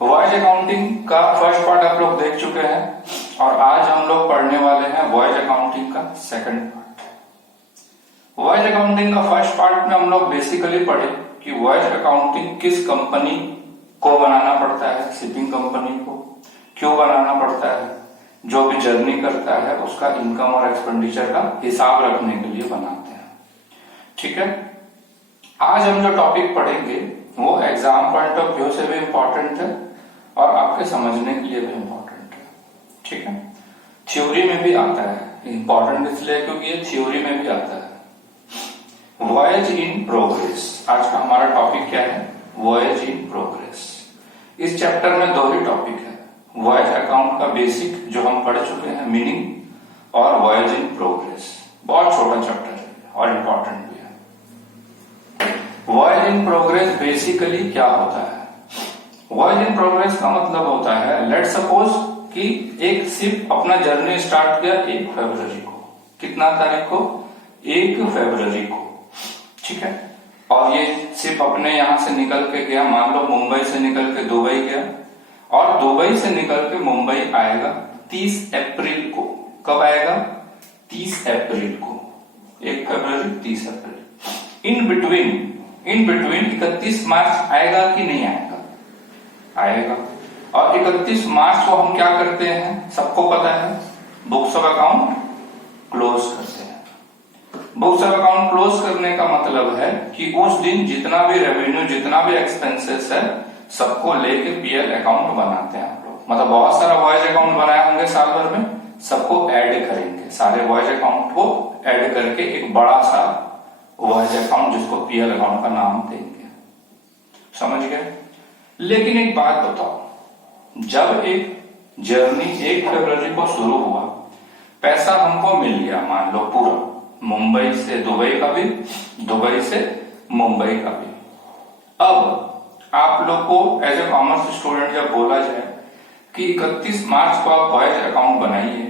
Voyage accounting का first part आप लोग देख चुके हैं और आज हम लोग पढ़ने वाले हैं वॉयज अकाउंटिंग का सेकंड पार्ट। वॉयज अकाउंटिंग का फर्स्ट पार्ट में हम लोग बेसिकली पढ़े कि वॉयज अकाउंटिंग किस कंपनी को बनाना पड़ता है, शिपिंग कंपनी को क्यों बनाना पड़ता है, जो भी जर्नी करता है उसका इनकम और एक्सपेंडिचर का हिसाब रखने के लिए बनाते हैं। ठीक है, आज हम जो टॉपिक पढ़ेंगे वो एग्जाम पॉइंट ऑफ व्यू से भी इंपॉर्टेंट है और आपके समझने के लिए भी इंपॉर्टेंट है। ठीक है, थ्योरी में भी आता है। इंपॉर्टेंट इसलिए क्योंकि ये थ्योरी में भी आता है। वॉयज इन प्रोग्रेस आज का हमारा टॉपिक क्या है? Voyage in progress. इस चैप्टर में दो ही टॉपिक है, वॉयज अकाउंट का बेसिक जो हम पढ़ चुके हैं मीनिंग, और वॉयज इन प्रोग्रेस। बहुत छोटा चैप्टर है और इंपॉर्टेंट भी है। वॉयज इन प्रोग्रेस बेसिकली क्या होता है? वॉयज इन प्रोग्रेस का मतलब होता है, लेट सपोज कि एक शिप अपना जर्नी स्टार्ट किया 1 फरवरी को। कितना तारीख को? 1 फरवरी को। ठीक है, और ये शिप अपने यहां से निकल के गया, मान लो मुंबई से निकल के दुबई गया और दुबई से निकल के मुंबई आएगा 30 अप्रैल को। कब आएगा? 30 अप्रैल को। 1 फरवरी 30 अप्रैल। इन बिटवीन 31 मार्च आएगा कि नहीं आएगा? आएगा। और 31 मार्च को हम क्या करते हैं? सबको पता है, बुक्स ऑफ अकाउंट क्लोज करते हैं। बुक्स ऑफ अकाउंट क्लोज करने का मतलब है कि उस दिन जितना भी रेवेन्यू, जितना भी एक्सपेंसेस है, सबको लेके पीएल अकाउंट बनाते हैं हम लोग। मतलब बहुत सारा वॉयज अकाउंट बनाए होंगे साल भर में, सबको ऐड करेंगे, सारे वॉयज अकाउंट को ऐड करके एक बड़ा सा वॉयज अकाउंट जिसको पीएल अकाउंट का नाम देंगे। समझ गए? लेकिन एक बात बताओ, जब एक जर्नी 1 फरवरी को शुरू हुआ, पैसा हमको मिल गया मान लो पूरा, मुंबई से दुबई का भी, दुबई से मुंबई का भी। अब आप लोग को एज ए कॉमर्स स्टूडेंट जब बोला जाए कि 31 मार्च को आप वॉयज अकाउंट बनाइए,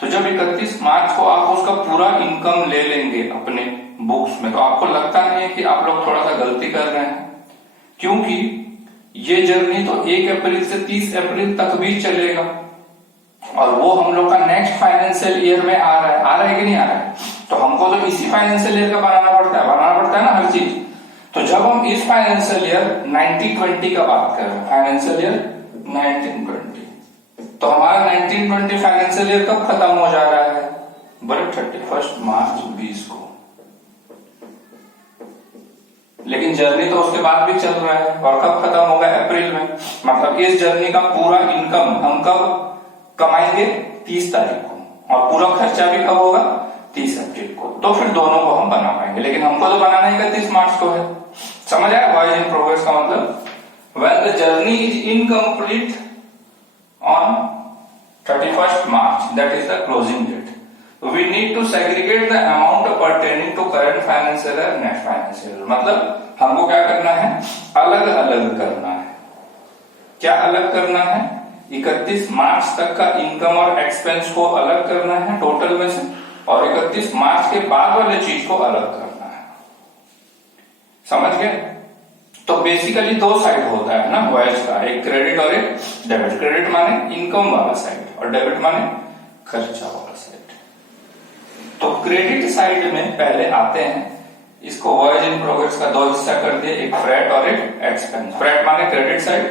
तो जब 31 मार्च को आप उसका पूरा इनकम ले लेंगे अपने बुक्स में, तो आपको लगता नहीं है कि आप लोग थोड़ा सा गलती कर रहे हैं? क्योंकि ये जर्नी तो 1 अप्रैल से 30 अप्रैल तक भी चलेगा और वो हम लोग का नेक्स्ट फाइनेंशियल ईयर में आ रहा है कि नहीं आ रहा है? तो हमको तो इसी फाइनेंशियल ईयर का बनाना पड़ता है ना हर चीज। तो जब हम इस फाइनेंशियल ईयर 1920 का बात कर रहे हैं, फाइनेंशियल ईयर 1920, तो हमारा 1920 फाइनेंशियल ईयर कब खत्म हो जा रहा है? बड़े 31 मार्च 20 को। लेकिन जर्नी तो उसके बाद भी चल रहा है और कब खत्म होगा? अप्रैल में। मतलब इस जर्नी का पूरा इनकम हम कब कमाएंगे? 30 तारीख को, और पूरा खर्चा भी कब होगा? 30 अप्रैल को। तो फिर दोनों को हम बना पाएंगे, लेकिन हमको तो बनाना ही 31 मार्च को है। समझ आया वॉयज इन प्रोग्रेस का मतलब? When the journey is incomplete on 31st March, that is the closing date, we need to segregate the amount pertaining to current financial year, next financial year। मतलब हमको क्या करना है? अलग अलग करना है। क्या अलग करना है? 31 मार्च तक का इनकम और एक्सपेंस को अलग करना है टोटल में से, और 31 मार्च के बाद वाले चीज को अलग करना है। समझ गए? तो बेसिकली 2 साइड होता है ना वॉयज का, एक क्रेडिट और एक डेबिट। क्रेडिट माने इनकम वाला साइड और डेबिट माने खर्चा वाला साइड। तो क्रेडिट साइड में पहले आते हैं, इसको वॉयज इन प्रोग्रेस का 2 हिस्सा कर दिए, एक फ्रेट और एक एक्सपेंस। फ्रेट माने क्रेडिट साइड,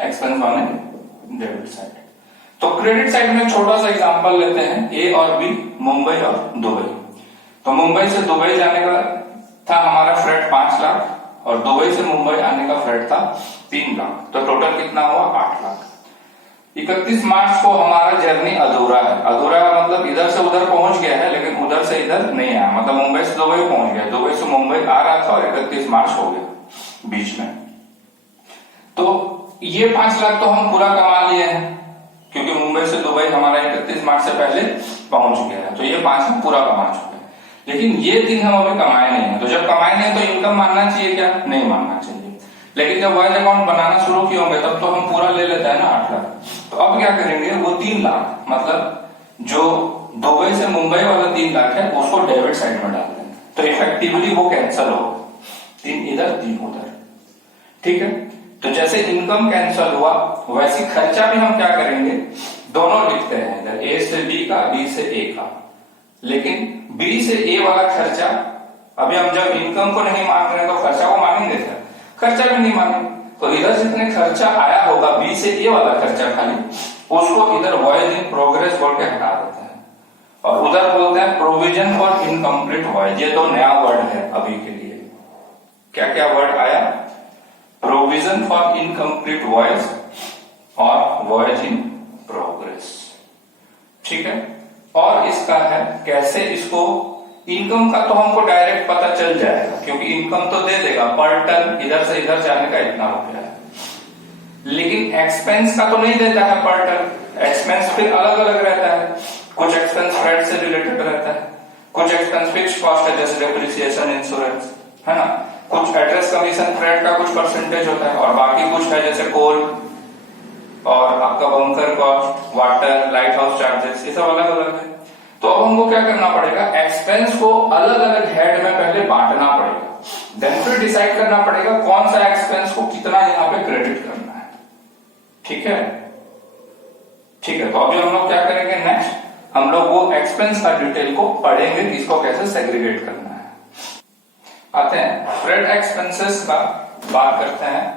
एक्सपेंस माने डेबिट साइड। तो क्रेडिट साइड में छोटा सा एग्जांपल लेते हैं, ए और बी, मुंबई और दुबई। तो मुंबई से दुबई जाने का था हमारा फ्रेट 5 लाख और दुबई से मुंबई आने का फ्रेट था 3 लाख। तो टोटल कितना हुआ? 8 लाख। 31 मार्च को हमारा जर्नी अधूरा है। अधूरा मतलब इधर से उधर पहुंच गया है लेकिन उधर से इधर नहीं आया, मतलब मुंबई से दुबई पहुंच गया, दुबई से मुंबई आ रहा था और 31 मार्च हो गया बीच में। तो ये 5 लाख तो हम पूरा कमा लिए हैं क्योंकि मुंबई से दुबई हमारा 31 मार्च से पहले पहुंच गया है, तो ये 5 लाख पूरा कमा चुके हैं। लेकिन ये 3 हम अभी कमाए नहीं है, तो जब कमाए नहीं तो इनकम मानना चाहिए क्या? नहीं मानना चाहिए। लेकिन जब वॉयज अकाउंट बनाना शुरू किए होंगे तब तो हम पूरा ले लेते हैं ना 8 लाख। तो अब क्या करेंगे? वो 3 लाख मतलब जो दुबई से मुंबई वाला 3 लाख है उसको डेबिट साइड में डाल देंगे, तो इफेक्टिवली वो कैंसिल होगा। 3 इधर 3 उधर। ठीक है, तो जैसे इनकम कैंसल हुआ वैसे खर्चा भी हम क्या करेंगे, दोनों लिखते हैं, इधर ए से बी का, बी से ए का। लेकिन बी से ए वाला खर्चा अभी हम जब इनकम को नहीं मान रहे तो खर्चा को मानेंगे क्या? खर्चा भी नहीं मानेंगे। तो इधर जितने खर्चा आया होगा बी से ए वाला खर्चा खाली, उसको इधर वॉयज इन प्रोग्रेस बोल के हटा देते हैं और उधर बोलते हैं प्रोविजन फॉर इनकम्प्लीट वॉयज। ये तो नया वर्ड है अभी के लिए। क्या क्या वर्ड आया? प्रोविजन फॉर इनकम्प्लीट वॉयज और वॉयज इन प्रोग्रेस। ठीक है। और इसका है कैसे, इसको इनकम का तो हमको डायरेक्ट पता चल जाएगा क्योंकि इनकम तो दे देगा पर टन इधर से इधर जाने का इतना रुपया है। लेकिन एक्सपेंस का तो नहीं देता है पर टन। एक्सपेंस फिर अलग अलग रहता है। कुछ एक्सपेंस फ्रेट से रिलेटेड रहता है, कुछ एक्सपेंस फिक्स कॉस्ट है जैसे डेप्रिसिएशन, इंश्योरेंस, है ना। कुछ एड्रेस कमीशन फ्रेट का कुछ परसेंटेज होता है और बाकी कुछ है जैसे कोल और आपका bunker cost, water, light house charges, ये सब अलग अलग है। तो अब हमको क्या करना पड़ेगा, एक्सपेंस को अलग अलग हेड में पहले बांटना पड़ेगा, देन फिर डिसाइड करना पड़ेगा कौन सा एक्सपेंस को कितना यहाँ पे क्रेडिट करना है। ठीक है, ठीक है। तो अभी हम लोग क्या करेंगे, नेक्स्ट हम लोग वो एक्सपेंस का डिटेल को पढ़ेंगे, इसको कैसे सेग्रीगेट करना है। आते हैं फ्रेट एक्सपेंसेस का बात करते हैं।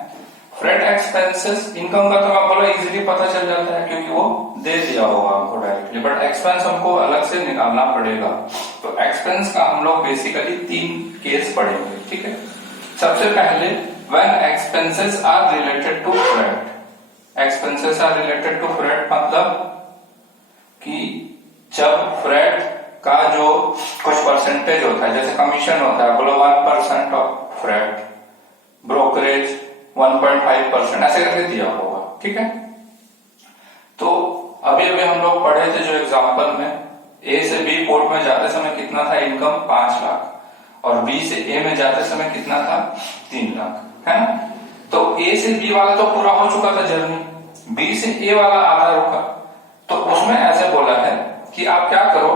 फ्रेट एक्सपेंसेस, इनकम का तो मैं बोला इजीली पता चल जाता है क्योंकि वो दे दिया होगा हमको डायरेक्टली, बट एक्सपेंस हमको अलग से निकालना पड़ेगा। तो एक्सपेंस का हम लोग बेसिकली 3 केस पढ़ेंगे। ठीक है। सबसे पहले when expenses are related to freight. Expenses are related to freight मतलब कि जब फ्रेट का जो कुछ परसेंटेज होता है, जैसे कमीशन होता है, बोलो 1% ऑफ फ्रेट, ब्रोकरेज 1.5%, ऐसे करके दिया होगा। ठीक है। तो अभी अभी हम लोग पढ़े थे जो एग्जांपल में, ए से बी पोर्ट में जाते समय कितना था इनकम, 5 लाख, और बी से ए में जाते समय कितना था, 3 लाख, है ना। तो ए से बी वाला तो पूरा हो चुका था जर्नी, बी से ए वाला आधा रुका। तो उसमें ऐसे बोला है कि आप क्या करो,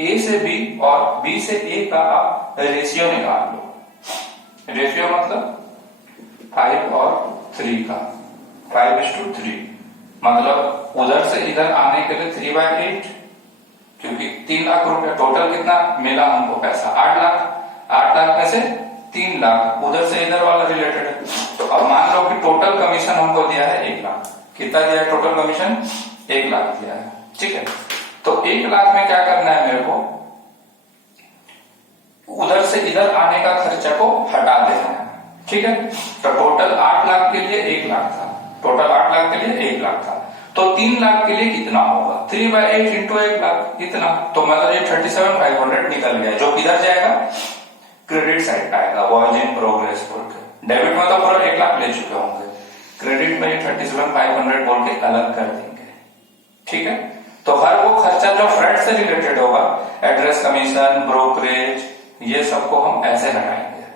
ए से बी और बी से ए का आप रेशियो निकाल लो। रेशियो मतलब 5 और 3 का, 5:3, मतलब उधर से इधर आने के लिए 3/8, क्योंकि 3 लाख रुपया टोटल कितना मिला हमको पैसा, 8 लाख। 8 लाख में से 3 लाख उधर से इधर वाला रिलेटेड है। तो अब मान लो कि टोटल कमीशन हमको दिया है 1 लाख। कितना दिया है टोटल कमीशन? 1 लाख दिया है। ठीक है। तो 1 लाख में क्या करना है मेरे को, उधर से इधर आने का खर्चा को हटा देना है। ठीक है। तो टोटल 8 लाख के लिए 1 लाख था, टोटल 8 लाख के लिए 1 लाख था। तो 3 लाख के लिए कितना होगा, 3/8 इंटू 1 लाख, इतना। तो मतलब ये 37,500 निकल गया, जो किधर जाएगा, क्रेडिट साइड आएगा, वॉयज इन प्रोग्रेस बोल के। डेबिट में तो पूरा 1 लाख ले चुके होंगे, क्रेडिट में 37,500 बोल के अलग कर देंगे। ठीक है। तो हर वो खर्चा जो फ्रेट से रिलेटेड होगा, एड्रेस कमीशन, ब्रोकरेज, ये सबको हम ऐसे हटाएंगे।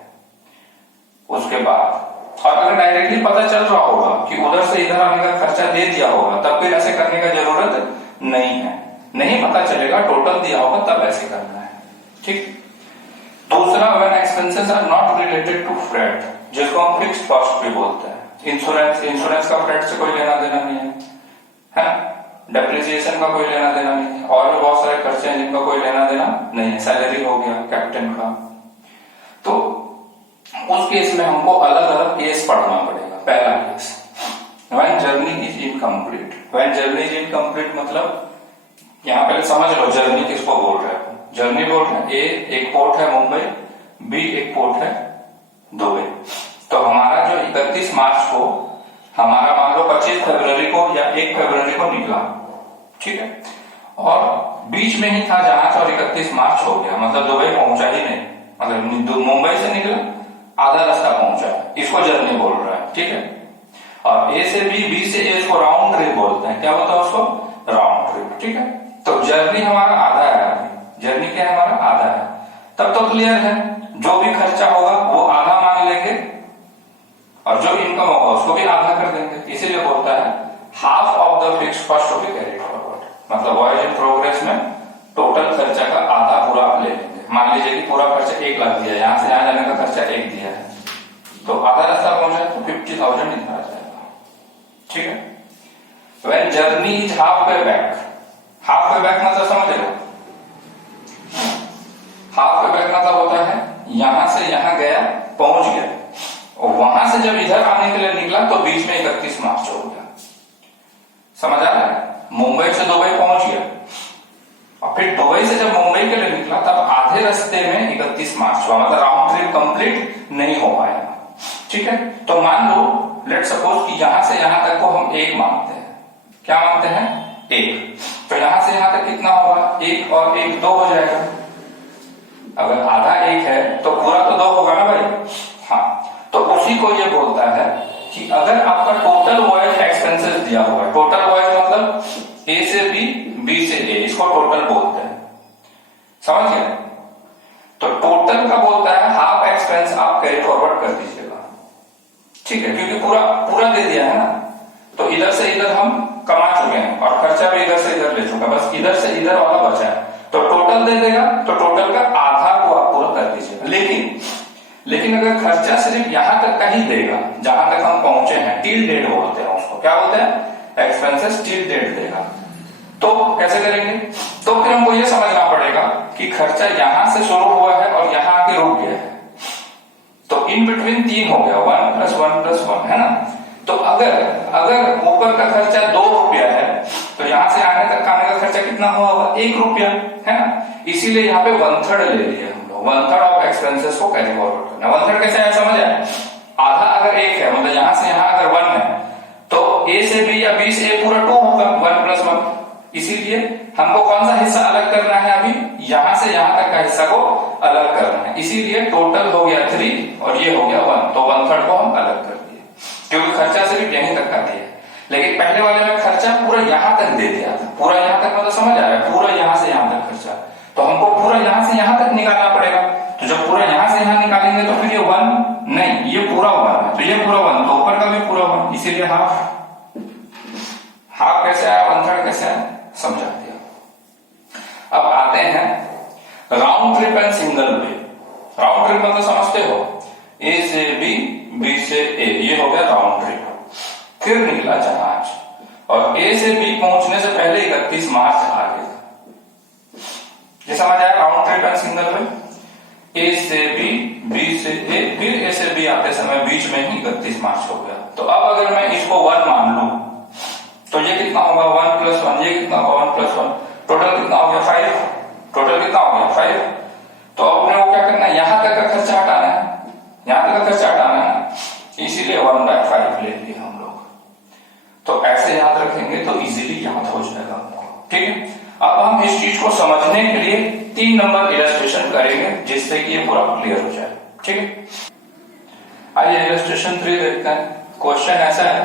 उसके बाद और अगर डायरेक्टली पता चल रहा होगा कि उधर से इधर आने का खर्चा दे दिया होगा, तब फिर ऐसे करने का जरूरत नहीं है। नहीं पता चलेगा, टोटल दिया होगा, तब ऐसे करना है। ठीक। दूसरा, when expenses are not related to freight, जिसको हम फिक्स्ड कॉस्ट भी बोलते हैं। इंश्योरेंस, इंश्योरेंस का फ्रेट से कोई लेना देना नहीं है, डेप्रिसिएशन का कोई लेना देना नहीं है, और भी बहुत सारे खर्चे हैं जिनका कोई लेना देना नहीं है। सैलरी हो गया कैप्टन का। तो उस केस में हमको अलग अलग केस पढ़ना पड़ेगा। पहला case, when journey is incomplete. When journey is incomplete मतलब यहाँ पहले समझ लो जर्नी किसको बोल रहे हैं। जर्नी बोल रहे हैं, ए एक पोर्ट है मुंबई, बी एक पोर्ट है दुबई। तो हमारा जो 31 मार्च को, हमारा मान लो 25 फरवरी को या 1 फरवरी को निकला। ठीक है। और बीच में ही था जहाज और 31 मार्च हो गया, मतलब दुबई पहुंचा ही नहीं, मतलब मुंबई से निकला आधा रास्ता पहुंचा, इसको जर्नी बोल रहा है। ठीक है। और ए से बी, बी से ए, इसको राउंड ट्रिप बोलते हैं। क्या बोलते हैं उसको, राउंड ट्रिप। ठीक है। तो जर्नी हमारा आधा है, जर्नी क्या है हमारा, आधा है। तब तो क्लियर है, जो भी खर्चा होगा वो आधा मान लेंगे और जो इनकम होगा उसको भी आधा कर देंगे। इसीलिए बोलता है half of the fixed cost to be carried forward, मतलब वॉयज इन प्रोग्रेस में टोटल खर्चा का आधा पूरा ले लेंगे। मान लीजिए कि पूरा खर्चा 1 लाख दिया है, यहां से यहां जाने का खर्चा 1 दिया है, तो आधा रास्ता पहुंचा तो 50,000 इतना आ जाएगा। When journey is half way back, half way back मतलब समझ लो, हाफ वे बैक मतलब होता है यहां से यहां गया, पहुंच गया, और वहां से जब इधर आने के लिए निकला तो बीच में 31 मार्च हो गया। समझ आ रहा है? मुंबई से दुबई पहुंच गया और फिर दुबई से जब मुंबई के लिए निकला तब आधे रास्ते में 31 मार्च हुआ, मतलब राउंड ट्रिप कंप्लीट नहीं हो पाया। ठीक है, तो मान लो लेट सपोज कि यहां से यहां तक को हम 1 मानते हैं। क्या मानते हैं? 1। तो यहां से यहां तक कितना होगा? 1 और 1 2 हो जाएगा। अगर आधा 1 है तो पूरा तो 2 होगा ना भाई। हाँ, तो उसी को ये बोलता है कि अगर आपका टोटल वॉयज एक्सपेंसेस दिया हुआ है, टोटल वॉयज मतलब ए से बी, बी से ए, इसको टोटल बोलते हैं। समझ गए? तो टोटल का बोलता है हाफ एक्सपेंस आप कैरी फॉरवर्ड कर दीजिएगा। ठीक है, क्योंकि पूरा दे दिया है ना, तो इधर से इधर हम कमा चुके हैं और खर्चा भी इधर से इधर ले चुका, बस इधर से इधर वाला बचा है, तो टोटल दे देगा, तो टोटल का आधा को आप पूरा कर दीजिएगा। लेकिन अगर खर्चा सिर्फ यहां तक का ही देगा, जहां तक हम पहुंचे हैं, टिल डेट बोलते हैं उसको, क्या बोलते हैं? एक्सपेंसेस टिल डेट देगा। तो कैसे करेंगे? तो फिर हमको ये समझना पड़ेगा कि खर्चा यहां से शुरू हुआ है और यहां आके रुक गया है, तो इन बिटवीन 3 हो गया, 1 + 1 + 1 है ना। तो अगर ऊपर का खर्चा 2 रुपया है तो यहां से आने तक आने का खर्चा कितना होगा? 1 रुपया है ना। इसीलिए यहाँ पे 1/3 ले लिया हम लोग, 1/3 ऑफ एक्सपेंसेस को कैरी फॉरवर्ड करना। 1/3 कैसे है समझ आए? आधा अगर 1 है, मतलब यहां से यहां अगर 1 है तो ए से बी या बी से ए पूरा 2 होगा, 1 + 1। इसीलिए हमको कौन सा हिस्सा अलग करना है? अभी यहां से यहां तक का हिस्सा को अलग करना है। इसीलिए टोटल हो गया 3 और ये हो गया 1, तो 1/3 को हम अलग कर दिए, क्योंकि खर्चा सिर्फ यहीं तक का दिया। लेकिन पहले वाले में खर्चा पूरा यहां तक दे दिया था, पूरा यहां तक मतलब समझ आ रहा है, पूरा यहां से यहां तक खर्चा, तो हमको पूरा यहां से यहां तक निकालना पड़ेगा। तो जब पूरा यहां से यहां निकालेंगे तो फिर ये 1 नहीं, ये पूरा 1 है, तो ये पूरा 1, तो ऊपर का भी पूरा 1, इसीलिए हाफ कैसे आया, 1/3 कैसे आया, समझा दिया। अब आते हैं round trip and single way. Round trip मतलब समझते हो, ए से बी, बी से ए, ये हो गया राउंड ट्रिप। फिर निकला जहाज और ए से बी पहुंचने से पहले 31 मार्च आ गया। ये समझ आया round trip and single way. A से बी, बी से ए, फिर ए से बी आते समय बीच में ही 31 मार्च हो गया। तो अब अगर मैं इसको 1 मान लू तो ये कितना होगा? 1 + 1, ये कितना होगा? 1 + 1, टोटल कितना हो गया? 5। टोटल कितना हो गया? 5। तो अब अपने को क्या करना है? यहां तक का खर्चा हटाना है, यहां तक का खर्चा हटाना है, इसीलिए 1/5 ले लिए हम लोग। तो ऐसे याद रखेंगे तो इजीली याद हो जाएगा हमको। ठीक है, अब हम इस चीज को समझने के लिए 3 नंबर इलस्ट्रेशन करेंगे जिससे कि ये पूरा क्लियर हो जाए। ठीक है, आइए इलस्ट्रेशन 3 देखते हैं। क्वेश्चन ऐसा है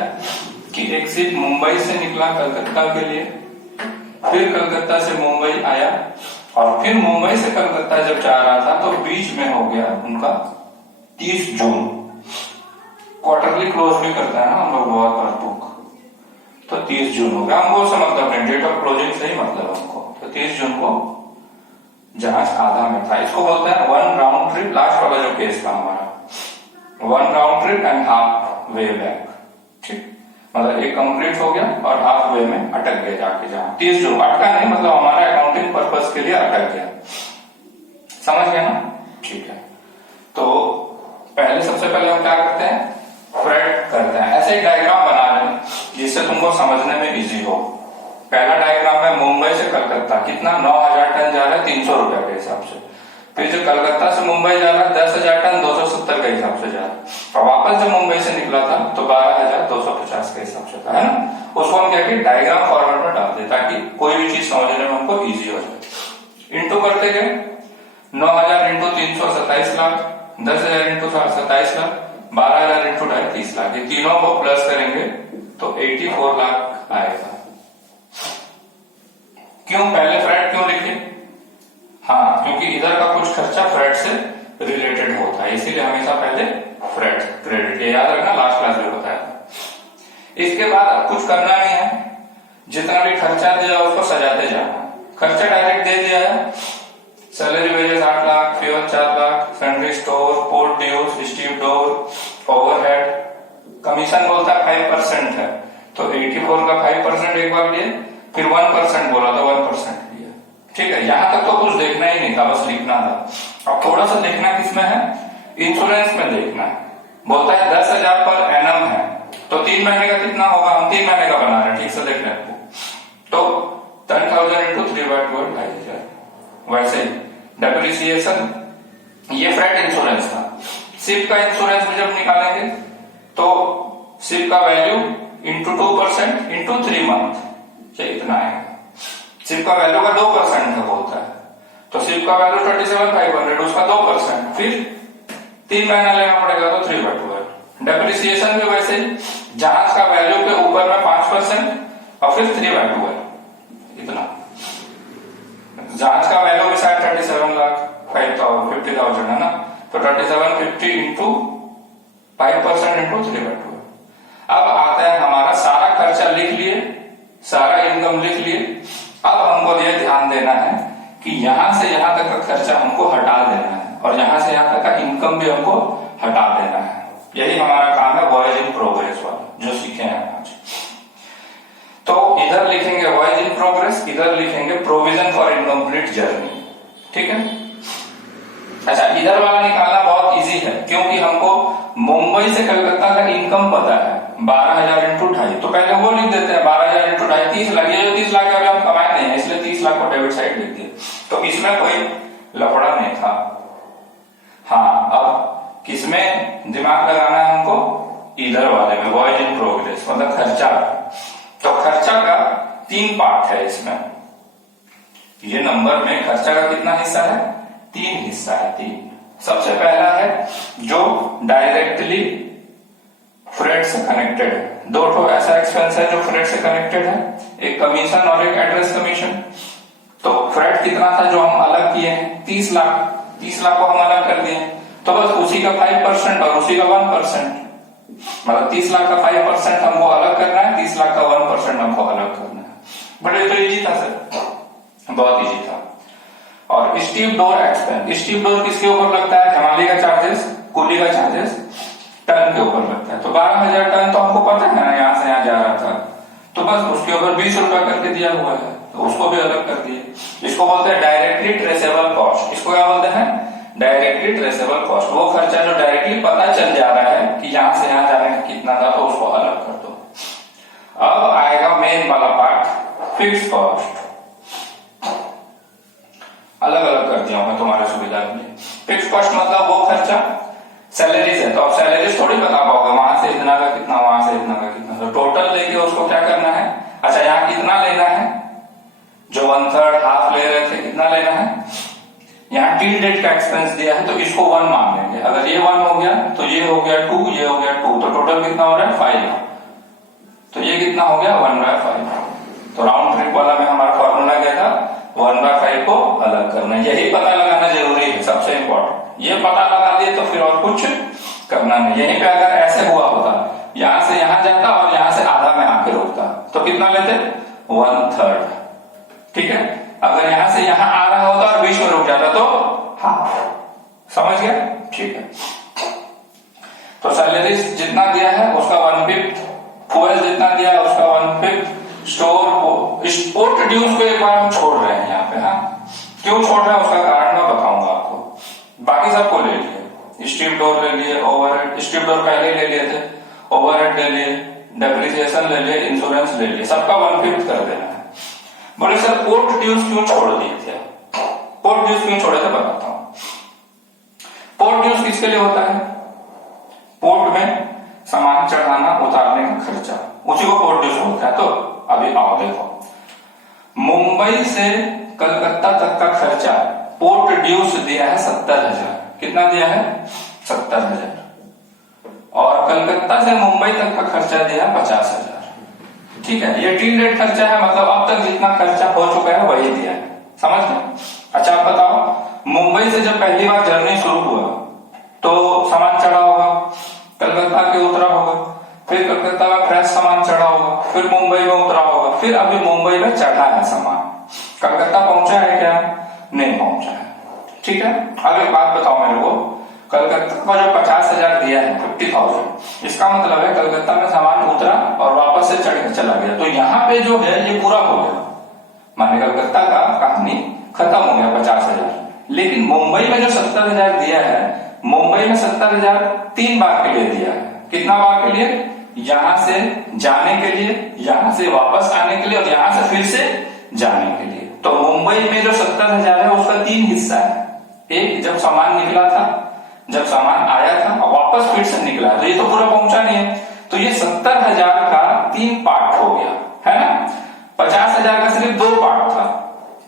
कि एक शिप मुंबई से निकला कलकत्ता के लिए, फिर कलकत्ता से मुंबई आया और फिर मुंबई से कलकत्ता जब जा रहा था तो बीच में हो गया उनका 30 जून। क्वार्टरली क्लोज भी करता है ना हम लोग बहुत बार बुक, तो 30 जून हो गया। हमको उससे मतलब नहीं, डेट ऑफ क्लोजिंग से ही मतलब हमको। तो 30 जून को जहाज आधा में था, इसको बोलते हैं 1 राउंड ट्रिप। लास्ट वाला जो केस था हमारा 1 round trip and half way back. ठीक, मतलब एक कंप्लीट हो गया और हाफ वे में अटक गया जाके, जहां 30 जून अटका नहीं, मतलब हमारा अकाउंटिंग पर्पस के लिए अटक गया। समझ गया ना? ठीक है, तो पहले सबसे पहले हम क्या करते हैं? फ्रेट करते हैं। ऐसे एक डायग्राम बना लें जिससे तुमको समझने में इजी हो। पहला डायग्राम है मुंबई से कलकत्ता, कितना? 9000 टन जा रहा है 300 रुपया के हिसाब से। फिर जो कलकत्ता से मुंबई जा रहा है 10,000 टन 270 के हिसाब से जा रहा है, और वापस जब मुंबई से निकला था तो 12,250 के हिसाब से था, है ना। उसको हम क्या किया? डायग्राम फॉर्मेट में डाल दे ताकि कोई भी चीज समझने में हमको इजी हो जाए। इंटू करते गए, 9000 × 300 27 लाख, 10,000 × 27 लाख, 12,000 × 2.5 30 लाख। ये तीनों को प्लस करेंगे तो 84 लाख आएगा। क्यों पहले फ्रेट क्यों लिखे? हाँ, क्योंकि इधर का कुछ खर्चा फ्रेट से रिलेटेड होता है, इसीलिए हमेशा पहले फ्रेट क्रेडिट, ये याद रखना, लास्ट क्लास में बताया था। इसके बाद अब कुछ करना नहीं है, जितना भी खर्चा दिया उसको सजाते जाना। खर्चा डायरेक्ट दे दिया है, salary wages 8 lakh, fuel 4 lakh, sundry store, port dues, stevedore, overhead, commission बोलता है 5% है, तो 84 का 5% एक बार लिए, फिर 1% बोला तो 1% लिया। ठीक है, यहां तक तो कुछ देखना ही नहीं था, बस लिखना था। अब थोड़ा सा देखना किसमें है, इंश्योरेंस में देखना है। बोलता है 10,000 पर एनम है, तो 3 महीने का कितना होगा, हम 3 महीने का बना रहे हैं, ठीक से देख लें। तो 10,000 इंटू 3/12 2,500। वैसे ही डेप्रिसिएशन, ये फ्रेट इंश्योरेंस था। शिप का इंश्योरेंस भी जब निकालेंगे तो शिप का वैल्यू इंटू 2% इंटू 3 मंथ, ये इतना है। शिप का वैल्यू का 2% है बोलता है, तो शिप का वैल्यू 27,500, उसका 2%, फिर 3 महीना लेना पड़ेगा तो 3/12। डेप्रिसिएशन भी वैसे ही, जहाज का वैल्यू के ऊपर में 5% और फिर 3/12 इतना। जहाज का वैल्यू भी शायद 37,50,000 है ना, तो 3750 इंटू 5% इंटू 3/12। अब आता है हमारा सारा खर्चा लिख लिए, सारा इनकम लिख लिए। अब हमको ये ध्यान देना है कि यहां से यहां तक का खर्चा हमको हटा देना है और यहां से यहां तक का इनकम भी हमको हटा देना है। यही हमारा काम है वॉयज इन प्रोग्रेस वाला, जो सीखे हैं आज। तो इधर लिखेंगे वॉयज इन प्रोग्रेस, इधर लिखेंगे प्रोविजन फॉर इनकम्प्लीट जर्नी। ठीक है, अच्छा इधर वाला निकालना बहुत इजी है, क्योंकि हमको मुंबई से कलकत्ता का इनकम पता है 12,000 इंटू 2.5, तो पहले वो लिख देते हैं 12,000 इंटू 2.5 30 लाख। ये जो 30 लाख अभी हम कमाए नहीं है, इसलिए 30 लाख को डेबिट साइड लिख दिए, तो इसमें कोई लफड़ा नहीं था। हाँ, अब किसमें दिमाग लगाना है हमको, इधर वाले में, वॉयज इन प्रोग्रेस मतलब खर्चा। तो खर्चा का 3 पार्ट है इसमें, ये नंबर में खर्चा का कितना हिस्सा है, 3 हिस्सा है, 3। सबसे पहला है जो डायरेक्टली फ्रेट से कनेक्टेड है। 2 ठो ऐसा एक्सपेंस है जो फ्रेट से कनेक्टेड है, एक कमीशन और एक एड्रेस कमीशन। तो फ्रेट कितना था जो हम अलग किए हैं, 30 लाख। 30 लाख को हम अलग कर दिए, तो बस उसी का 5% और उसी का 1%, मतलब 30 लाख का 5% हमको अलग करना है, 30 लाख का 1% हमको अलग करना है। बड़े तो इजी था सर, बहुत इजी था। और steep door expense, steep door किसके ऊपर लगता है, हमाली का चार्जेस, कूली का चार्जेस टन के ऊपर लगता है। तो 12,000 टन तो हमको पता है ना, यहां से यहां जा रहा था, तो बस उसके ऊपर 20 रुपया करके दिया हुआ है, तो उसको भी अलग कर दिए। इसको बोलते हैं डायरेक्टली ट्रेसेबल कॉस्ट। इसको क्या बोलते हैं, डायरेक्टली ट्रेसेबल कॉस्ट। वो खर्चा जो डायरेक्टली पता चल जा रहा है कि यहां से यहां जाने का कितना था, तो उसको अलग कर दो। अब आएगा मेन वाला पार्ट, फिक्स कॉस्ट। अलग अलग कर दिया मैं तुम्हारे सुविधा के लिए। फिक्स कॉस्ट मतलब वो खर्चा, सैलरीज है तो आप सैलरीज थोड़ी बता पाओगे, वहां से इतना का कितना, वहां से इतना का कितना, तो टोटल लेके उसको क्या करना है। अच्छा यहाँ कितना लेना है, जो 1/3 हाफ ले रहे थे कितना लेना है, यहाँ टिल डेट का एक्सपेंस दिया है तो इसको 1 मान लेंगे। अगर ये 1 हो गया तो ये हो गया 2, ये हो गया 2, तो टोटल कितना हो रहा है 5। तो ये कितना हो गया 1/5। तो राउंड ट्रिप वाला में हमारा फॉर्मूला क्या था, 1/5 को अलग करना। यही पता लगाना जरूरी है, सबसे इंपॉर्टेंट। ये पता लगा दिए तो फिर और कुछ करना नहीं। यहीं पे अगर ऐसे हुआ होता, यहां से यहां जाता और यहां से आधा में आके रुकता, तो कितना लेते 1/3। ठीक है, अगर यहां से यहां आ रहा होता और बीच में रुक जाता तो हाफ। समझ गया, ठीक है। तो सैलरीज जितना दिया है उसका 1/5, फ्यूल जितना दिया है उसका 1/5, स्टोर ड्यूज को एक बार हम छोड़ रहे हैं यहाँ पे। हाँ, क्यों छोड़ रहे हैं उसका कारण मैं बताऊंगा आपको। बाकी सबको ले लिए, स्ट्रिप डोर ले लिए, ओवरहेड, स्ट्रिप डोर पहले ले लिए थे, ओवरहेड ले लिए, डेप्रिसिएशन ले लिए, इंश्योरेंस ले लिए, सबका 1/5 कर देना है। बोले सर पोर्ट ड्यूज क्यों छोड़ दिए थे, पोर्ट ड्यूज क्यों छोड़े थे बताता हूं। पोर्ट ड्यूज किसके लिए होता है, पोर्ट में सामान चढ़ाना उतारने का खर्चा, उसी को पोर्ट ड्यूज होता है। तो अभी आओ देखो, मुंबई से कलकत्ता तक का खर्चा पोर्ट ड्यूज दिया है 70,000। कितना दिया है 70,000। और कलकत्ता से मुंबई तक का खर्चा दिया 50,000। ठीक है, ये टिल डेट खर्चा है, मतलब अब तक जितना खर्चा हो चुका है वही दिया है। समझ गए। अच्छा आप बताओ, मुंबई से जब पहली बार जर्नी शुरू हुआ तो सामान चढ़ा होगा, कलकत्ता के उतरा होगा, फिर कलकत्ता में फ्रेश सामान चढ़ा होगा, फिर मुंबई में उतरा होगा, फिर अभी मुंबई में चढ़ा है सामान। कलकत्ता पहुंचा है क्या, नहीं पहुंचा है। ठीक है, अब एक बात बताओ मेरे को, कलकत्ता को जो 50,000 दिया है 50,000, इसका मतलब है कलकत्ता में सामान उतरा और वापस बस से चढ़ के चला गया। तो यहाँ पे जो है ये पूरा हो गया, माने कलकत्ता का कहानी खत्म हो गया 50,000। लेकिन मुंबई में जो 70,000 दिया है, मुंबई में 70,000 3 बार के लिए दिया है। कितना बार के लिए? यहां से जाने के लिए, यहां से वापस आने के लिए और यहां से फिर से जाने के लिए। तो मुंबई में जो 70,000 है उसका 3 हिस्सा है। एक जब सामान निकला था, जब सामान आया था और वापस फिर से निकला, तो ये तो पूरा पहुंचा नहीं है। तो ये 70,000 का 3 पार्ट हो गया, है ना। 50,000 का सिर्फ 2 पार्ट था,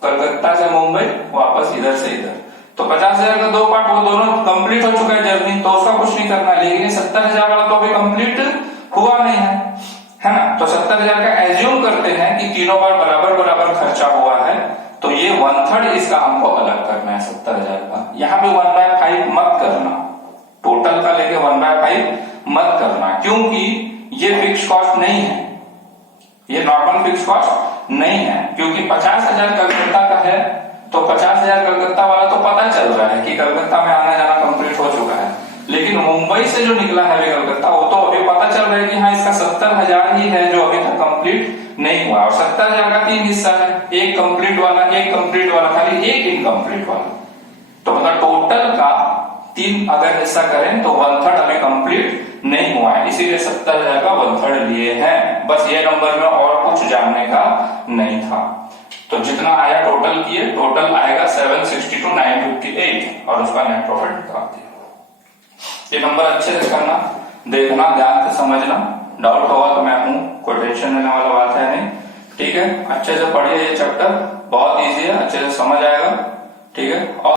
कलकत्ता से मुंबई वापस इधर से इधर। तो 50,000 का 2 पार्ट, वो दोनों कंप्लीट हो चुका है जर्नी, तो उसका कुछ नहीं करना। लेकिन 70,000 वाला तो अभी कंप्लीट हुआ नहीं है ना। तो 70,000 का एज्यूम करते हैं कि तीनों बार बराबर बराबर खर्चा हुआ है, तो ये 1/3 इसका हमको अलग करना है 70,000 का। यहाँ पे 1/5 मत करना, टोटल का लेके 1/5 मत करना, क्योंकि ये फिक्स कॉस्ट नहीं है, ये नॉर्मल फिक्स कॉस्ट नहीं है। क्योंकि 50,000 कलकत्ता का है, तो 50,000 कलकत्ता वाला तो पता चल रहा है कि कलकत्ता में आना जाना कंप्लीट हो चुका है। लेकिन मुंबई से जो निकला है कलकत्ता, वो तो अभी पता चल रहा है कि हाँ इसका 70,000 ही है जो अभी तक कंप्लीट नहीं हुआ। और 70,000 का 3 हिस्सा है, एक कंप्लीट वाला, एक कंप्लीट वाला, खाली एक इनकम्प्लीट वाला। तो मतलब टोटल का 3 अगर हिस्सा करें तो 1/3 अभी कंप्लीट नहीं हुआ है, इसीलिए 70,000 का 1/3 लिए हैं। बस ये नंबर में और कुछ जानने का नहीं था। तो जितना आया टोटल किए, टोटल आएगा 762 958 और उसका नेट प्रॉफिट निकाल दिया। ये नंबर अच्छे से करना, देखना, ध्यान से समझना। डाउट होगा तो मैं हूं, कोई टेंशन लेने वाला बात है नहीं। ठीक है, अच्छे से पढ़िए, ये चैप्टर बहुत इजी है, अच्छे से समझ आएगा। ठीक है। और